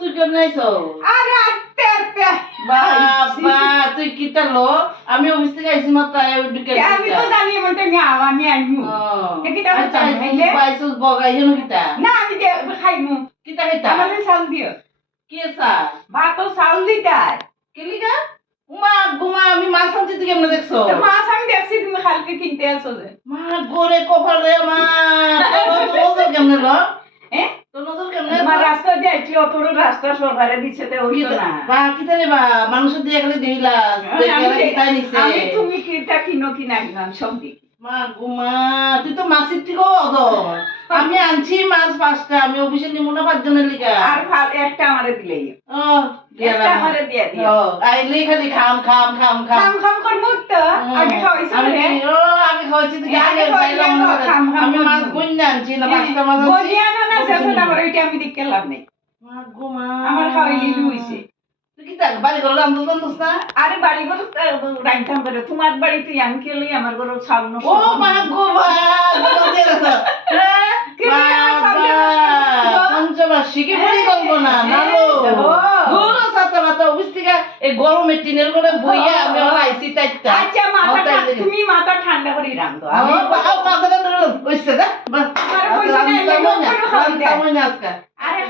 তুই কেমন আইছো? আরে আস্তে আস্তে বাবা তুই কিতা লো? আমি অফিস থেকে আইছি মাত্র আমি তো জানি এমনটা গাও আমি আইমু কিতা আচ্ছা খাইলে পাইছস বগাই যেন কিতা না আমি খাইমু কিতা খাইতা আমাদের চাউল দিও কি আছে ভাত ও চাউল দিতাই কেলিগা উমা গুমা আমি মাছ আনছি তুই কেমন দেখছো? তো মাছ আমি দেখছি তুমি কালকে কিনতে আসো যে মা গোরে কপালে মা তোর কেমন লো? হ্যাঁ তোর নজর কেমন? তোমার রাস্তা দিয়ে আইছি অত বড় রাস্তা সরকারে দিছে তে হইতো না বা কিতা রে বা মানুষের দিয়ে গেলে দিলাস কিতা নিছে আমি তুমি কিটা কিনো কিনা কিনা সব দেখি মা গুমা তুই তো মাছের থেকেও অদম আমি আনছি মাছ 5টা আমি অফিসে নিমুনা 5 জনের লিগা আর ভাল একটা আমারে দিলেই ও একটা আমারে দিয়ে দিও আইলে খালি খাম খাম খাম খাম খাম খাম করবো তো আগে খাওয়াইছো আমি রে আগে খাওয়াইছি তুই আগে আগে খাওয়াইলাম তো, খাম খাম আমি মাছ করবো। বইনা আনছি না 5টা মাছ আনছি বলিয়া না শেষে আমার ওইটা আমি দেখতে লাভ নেই মা গুমা আমার খাওয়াইলি লুইছে তুই কি তাক বাড়ি করে রান্ধতে জানতস না? আরে বাড়ি ঘর রাইতাম করে তোমার বাড়ি তুই আমি কেলি আমার ঘর ছাউল নষ্ট ও মা গুমা বলতে গেছো হ্যাঁ বাবা পঞ্চবার্ষিক কি পরিকল্পনা নালো গুরু সাথে মাথা অফিস থেকে এই গরমে টিনের করে বইয়া আমি আইছি তাইতা আচ্ছা মাথা তুমি মাথা ঠান্ডা করে রান্ধো আমি কইছে না আর কইছে না, এগুলো করে খাওয়াইতে। আজকে আরে